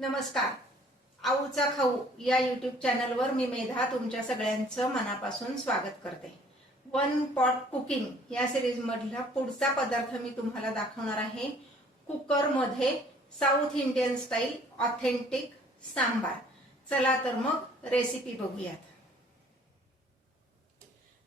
नमस्कार. आऊचा खाऊ या यूट्यूब चॅनलवर मी मेधा तुमच्या सगळ्यांचं मनापासून स्वागत करते. वन पॉट कुकिंग या सिरीज मधला पुढचा पदार्थ मी तुम्हाला दाखवणार आहे. कुकर मध्ये south Indian style authentic sambar. चला तर मग रेसिपी बघूयात.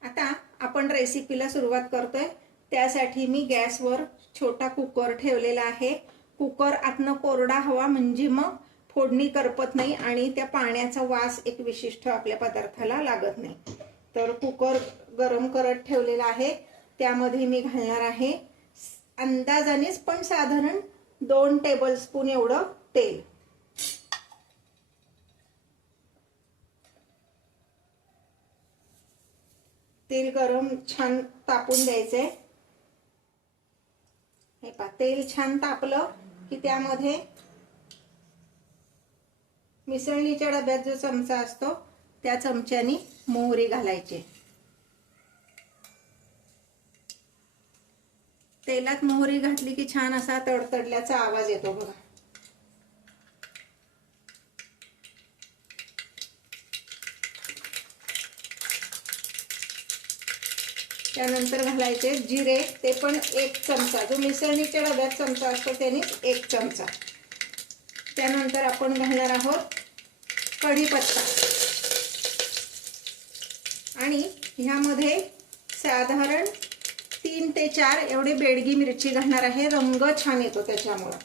आता आपण रेसिपीला सुरुवात करतोय. त्यासाठी मी गॅसवर छोटा कुकर ठेवलेला आहे. कुकर आतनं कोरडा हवा म्हणजे मग फोडणी करपत नाही आणि त्या पाण्याचा वास एक विशिष्ट आपल्या पदार्थाला लागत नाही. तर कुकर गरम करत ठेवलेला आहे. त्यामध्ये मी घालणार आहे अंदाजानेच पण साधारण 2 टेबलस्पून एवढं तेल. तेल गरम छान तापून द्यायचंय. हे पहा, तेल छान तापलं की त्यामध्ये मिसळणीच्या डब्यात जो चमचा असतो त्या चमच्यानी मोहरी घालायची. तेलात मोहरी घातली की छान असा तडतडल्याचा आवाज येतो बघा. त्यानंतर घालायचे जिरे, ते पण 1 चमचा. जो मिसळणीच्या डब्यात चमचा असतो त्याने 1 चमचा. त्यानंतर आपण घालणार आहोत कढीपत्ता आणि ह्यामध्ये साधारण 3 ते 4 एवढे बेडगी मिरची घालणार आहे. रंग छान येतो त्याच्यामुळे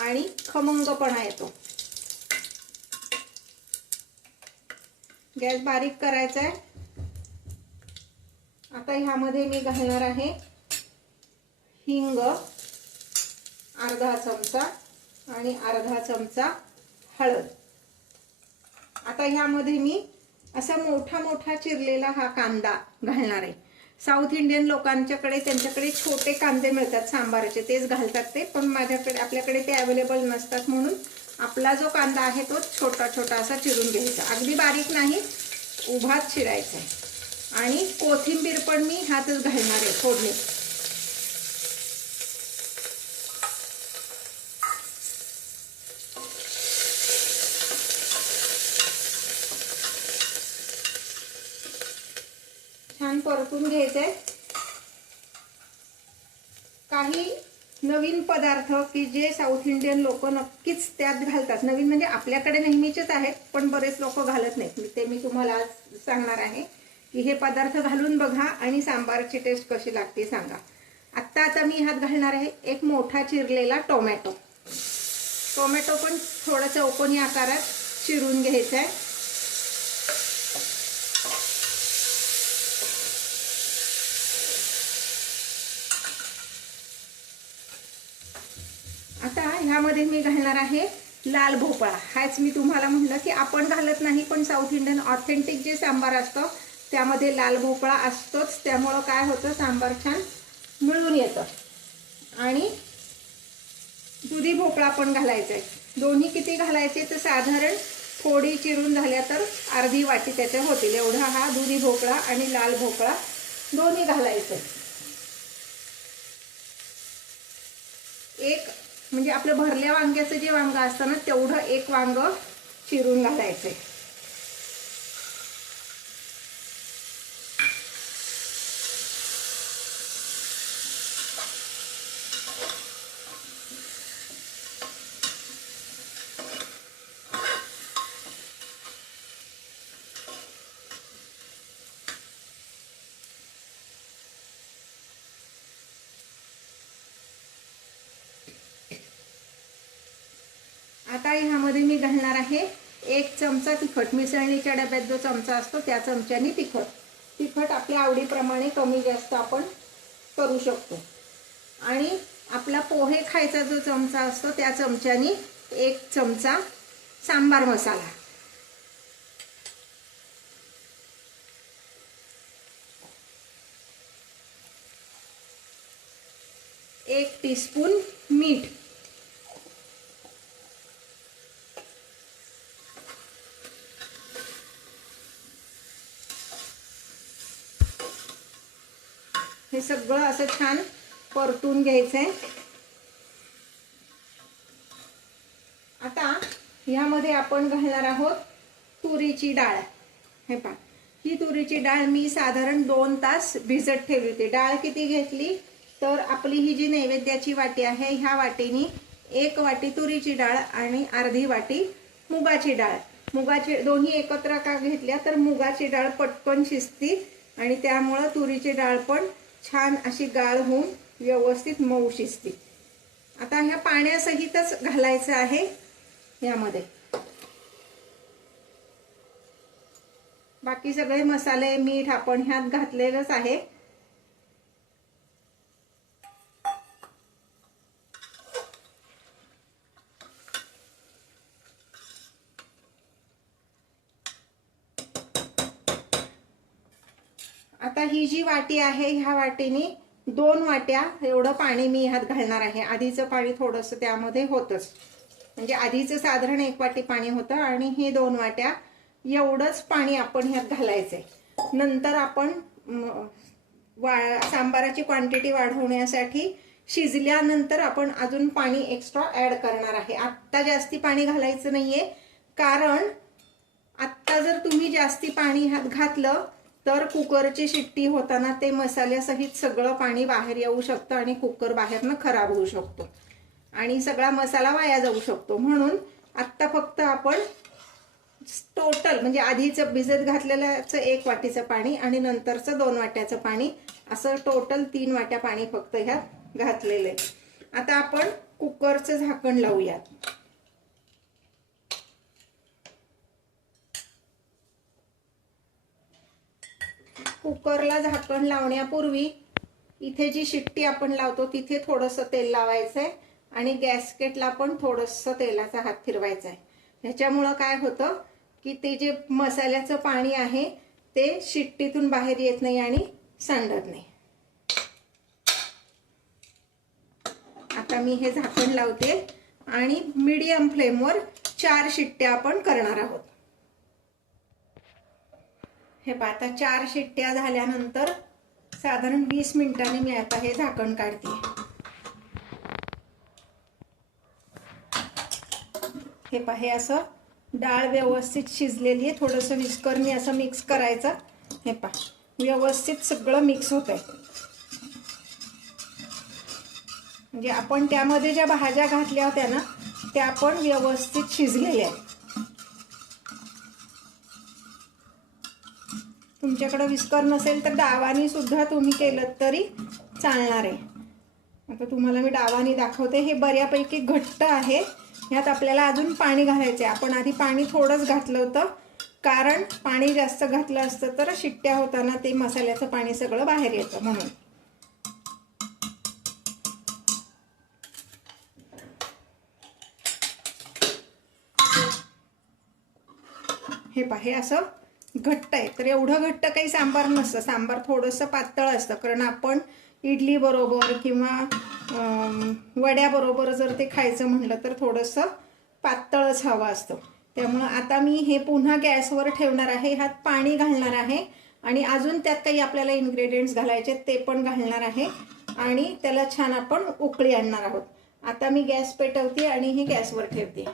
आणि खमंगपणा येतो. गॅस बारीक करायचा आहे. आता ह्यामध्ये मी घालणार आहे हिंग अर्धा चमचा आणि अर्धा चमचा हळद. आता ह्यामध्ये मी असा मोठा मोठा चिरलेला हा कांदा घालणार आहे. साऊथ इंडियन लोकांच्याकडे त्यांच्याकडे छोटे कांदे मिळतात सांबाराचे, तेच घालतात ते. पण माझ्याकडे आपल्याकडे ते अवेलेबल नसतात म्हणून आपला जो कांदा आहे तो छोटा छोटा असा चिरून घ्यायचा. अगदी बारीक नाही, उभाच चिरायचा आहे. आणि कोथिंबीर पण मी ह्यातच घालणार आहे फोडणी. छान परतून घ्यायचंय. काही नवीन पदार्थ की जे साऊथ इंडियन लोक नक्कीच त्यात घालतात. नवीन म्हणजे आपल्याकडे नेहमीचेच आहेत पण बरेच लोक घालत नाहीत. ते मी तुम्हाला आज सांगणार आहे की हे पदार्थ घालून बघा आणि सांबारची टेस्ट कशी लागते सांगा. आता मी ह्यात घालणार आहे एक मोठा चिरलेला टोमॅटो. टोमॅटो पण थोडा चौकोनी आकारात चिरून घ्यायचा आहे. आता ह्यामध्ये मी घालणार आहे लाल भोपळा. हाच मी तुम्हाला म्हटलं की आपण घालत नाही पण साऊथ इंडियन ऑथेंटिक जे सांबार असतं त्यामध्ये लाल भोपळा असतोच. त्यामुळं काय होतं, सांबार छान मिळून येतं. आणि दुधी भोपळा पण घालायचा आहे. दोन्ही किती घालायचे तर साधारण फोडी चिरून झाल्या तर अर्धी वाटी त्याच्या होतील एवढा हा दुधी भोपळा आणि लाल भोपळा दोन्ही घालायचे. एक म्हणजे आपलं भरल्या वांग्याचं जे वांग असतं ना तेवढं एक वांग चिरून घालायचंय. आता ह्यामध्ये मी घालणार आहे 1 चमचा तिखट. मिसळणीच्या डब्यात जो चमचा असतो त्या चमच्याने तिखट. तिखट आपल्या आवडीप्रमाणे कमी जास्त आपण करू शकतो. आणि आपला पोहे खायचा जो चमचा असतो त्या चमच्याने 1 चमचा सांबार मसाला. 1 टीस्पून मीठ. हे सगळं असं छान परतून घ्यायचंय. ह्यामध्ये आपण घालणार आहोत तुरीची डाळ। हे पहा, ही तुरीची डाळ मी साधारण 2 तास भिजत ठेवली होती। डाळ किती घेतली तर आपली ही जी नैवेद्याची वाटी आहे ह्या वाटीनी 1 वाटी तुरीची डाळ आणि अर्धी वाटी मुगाची डाळ। मुगाची दोन्ही एकत्र का घेतल्या तर मुगाची डाळ पटकन शिजती आणि त्यामुळे तुरीची डाळ पण छान अशी गाळ होऊन व्यवस्थित मऊ शिजती। आता ह्या पाण्यासहितच घालायचं आहे यामध्ये। बाकी सगळे मसाले मीठ आपण ह्यात घातलेलंच आहे। आता ही जी वाटी आहे ह्या वाटीने 2 वाट्या एवढं पाणी मी ह्यात घालणार आहे। आधीचं पाणी थोडंसं त्यामध्ये होतच, म्हणजे आधीचं साधारण 1 वाटी पाणी होतं आणि हे 2 वाट्या एवढंच पाणी आपण ह्यात घालायचंय। नंतर आपण सांबाराची क्वांटिटी वाढवण्यासाठी शिजल्यानंतर आपण अजून पाणी एक्स्ट्रा ऍड करणार आहे। आत्ता जास्ती पाणी घालायचं नाहीये, कारण आत्ता जर तुम्ही जास्ती पाणी ह्यात घातलं तर कुकरची शिट्टी होताना ते मसाल्यासहित सगळं पाणी बाहेर येऊ शकतं आणि कुकर बाहेरनं खराब होऊ शकतो आणि सगळा मसाला वाया जाऊ शकतो। म्हणून आत्ता फक्त आपण टोटल म्हणजे आधीचं भिजत घातलेल्याचं 1 वाटीचं पाणी आणि नंतरचं 2 वाट्याचं पाणी असं टोटल 3 वाट्या पाणी फक्त ह्यात घातलेलं आहे। आता आपण कुकरचं झाकण लावूयात। कुकरला झाकण लावण्यापूर्वी इथे जी शिट्टी आपण लावतो तिथे थोडंसं तेल लावायचंय आणि गॅसकेटला पण थोडंसं तेलाचा हात फिरवायचा आहे। ह्याच्यामुळं काय होतं की ते जे मसाल्याचं पाणी आहे ते शिट्टीतून बाहेर येत नाही आणि सांडत नाही। आता मी हे झाकण लावते आणि मीडियम फ्लेमवर 4 शिट्ट्या आपण करणार आहोत। हे पहा, आता 4 शिट्ट्या झाल्यानंतर साधारण 20 मिनिटांनी मी आता हे झाकण काढते। हे पहा, हे असं डाळ व्यवस्थित शिजलेली आहे। थोडंसं विस्करने असं मिक्स करायचं। हे पहा, व्यवस्थित सगळं मिक्स होतंय, म्हणजे आपण त्यामध्ये ज्या भाज्या घातल्या होत्या ना त्या पण व्यवस्थित शिजलेल्या आहेत। तुमच्याकडे विस्कर नसेल तर डावानी सुद्धा तुम्ही केलं तरी चालणार आहे। आता तुम्हाला मी डावानी दाखवते। हे बऱ्यापैकी घट्ट आहे, ह्यात आपल्याला अजून पाणी घालायचं आहे। आपण आधी पाणी थोडंच घातलं होतं, कारण पाणी जास्त घातलं असतं तर शिट्ट्या होताना ते मसाल्याचं पाणी सगळं बाहेर येतं म्हणून। हे पहा, हे असं घट्ट आहे। तर एवढं घट्ट काही सांबार नसतं, सांबार थोडंसं पातळ असतं, कारण आपण इडली बरोबर किंवा वड्या बरोबर जर ते खायचं म्हटलं तर थोडंसं पातळच हवं असतं। त्यामुळं आता मी हे पुन्हा गॅसवर ठेवणार आहे, ह्यात पाणी घालणार आहे आणि अजून त्यात काही आपल्याला इन्ग्रेडियंट्स घालायचे ते पण घालणार आहे आणि त्याला छान आपण उकळी आणणार आहोत। आता मी गॅस पेटवते आणि हे गॅसवर ठेवते।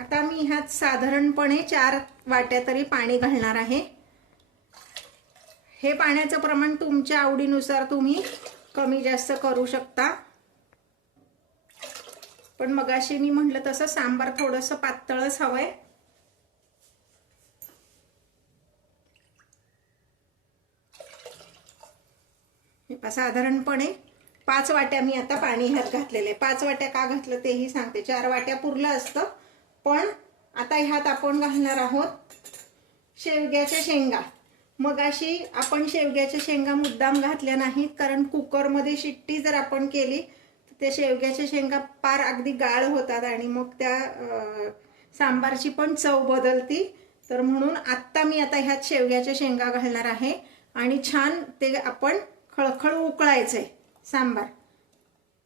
आता मी ह्यात साधारणपणे 4 वाट्या तरी पाणी घालणार आहे। हे पाण्याचं प्रमाण तुमच्या आवडीनुसार तुम्ही कमी जास्त करू शकता, पण मगाशी मी म्हटलं तसं सांबार थोडंसं पातळच हवंय। साधारणपणे 5 वाट्या मी आता पाणी ह्यात घातलेले। 5 वाट्या का घातलं तेही सांगते। 4 वाट्या पुरलं असतं, पण आता ह्यात आपण घालणार आहोत शेवग्याच्या शेंगा। मगाशी आपण शेवग्याच्या शेंगा मुद्दाम घातल्या नाहीत, कारण कुकरमध्ये शिट्टी जर आपण केली तर त्या शेवग्याच्या शेंगा पार अगदी गाळ होतात आणि मग त्या सांबारची पण चव बदलती। तर म्हणून आता मी ह्यात शेवग्याच्या शेंगा घालणार आहे आणि छान ते आपण खळखळ उकळायचंय सांबार।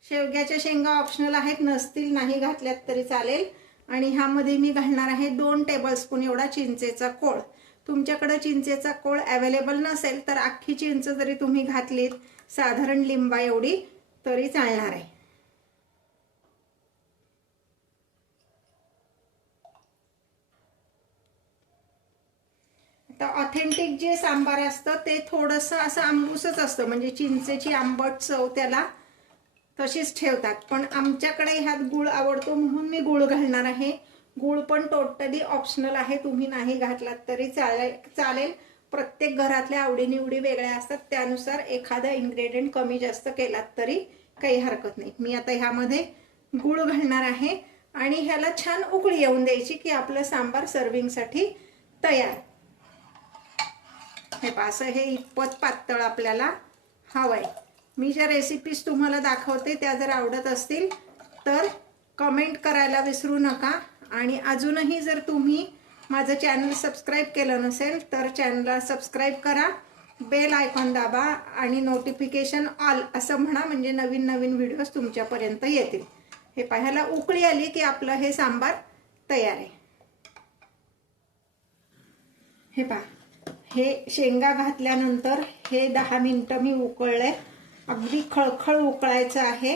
शेवग्याच्या शेंगा ऑप्शनल आहेत, नसतील नाही घातल्यात तरी चालेल. आणि ह्यामध्ये मी घालणार आहे 2 टेबलस्पून एवढा चिंचेचा कोळ. तुमच्याकडे चिंचेचा कोळ अवेलेबल नसेल तर अख्खी चिंच जरी तुम्ही घातलीत, साधारण लिंबा एवढी, तरी चालणार आहे. आता ऑथेंटिक जे सांबार असतं ते थोडंसं असं आंबूसच असतं, म्हणजे चिंचेची आंबट चव त्याला तशीच ठेवतात. पण आमच्याकडे ह्यात गूळ आवडतो म्हणून मी गूळ घालणार आहे. गूळ पण टोटली ऑप्शनल आहे, तुम्ही नाही घातलात तरी चालेल. प्रत्येक घरातल्या आवडीनिवडी वेगळ्या असतात, त्यानुसार एखादा इन्ग्रेडियंट कमी जास्त केलात तरी काही हरकत नाही. मी आता ह्यामध्ये गूळ घालणार आहे आणि ह्याला छान उकळी येऊन द्यायची की आपलं सांबार सर्विंगसाठी तयार. हे पहा, असं हे इतपत पातळ आपल्याला हवंय. मी ज्या रेसिपीज तुम्हाला दाखवते त्या जर आवडत असतील तर कमेंट करायला विसरू नका. आणि अजूनही जर तुम्ही माझं चॅनल सबस्क्राईब केलं नसेल तर चॅनलला सबस्क्राईब करा, बेल आयकॉन दाबा आणि नोटिफिकेशन ऑल असं म्हणा, म्हणजे नवीन नवीन व्हिडिओज तुमच्यापर्यंत येतील. हे पाहायला उकळी आली की आपलं हे सांबार तयार आहे. हे पहा, हे शेंगा घातल्यानंतर हे 10 मिनिटं मी उकळले. अगदी खळखळ उकळायचं आहे.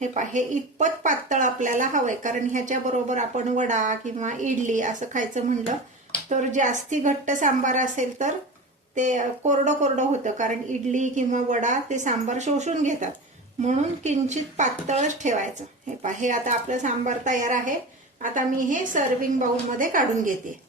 हे पहा, हे इतपत पातळ आपल्याला हवंय, कारण ह्याच्याबरोबर आपण वडा किंवा इडली असं खायचं म्हणलं तर जास्ती घट्ट सांबार असेल तर ते कोरडं कोरडं होतं, कारण इडली किंवा वडा ते सांबार शोषून घेतात, म्हणून किंचित पातळच ठेवायचं. हे पहा, हे आता आपलं सांबार तयार आहे. आता मी हे सर्विंग बाउलमध्ये काढून घेते.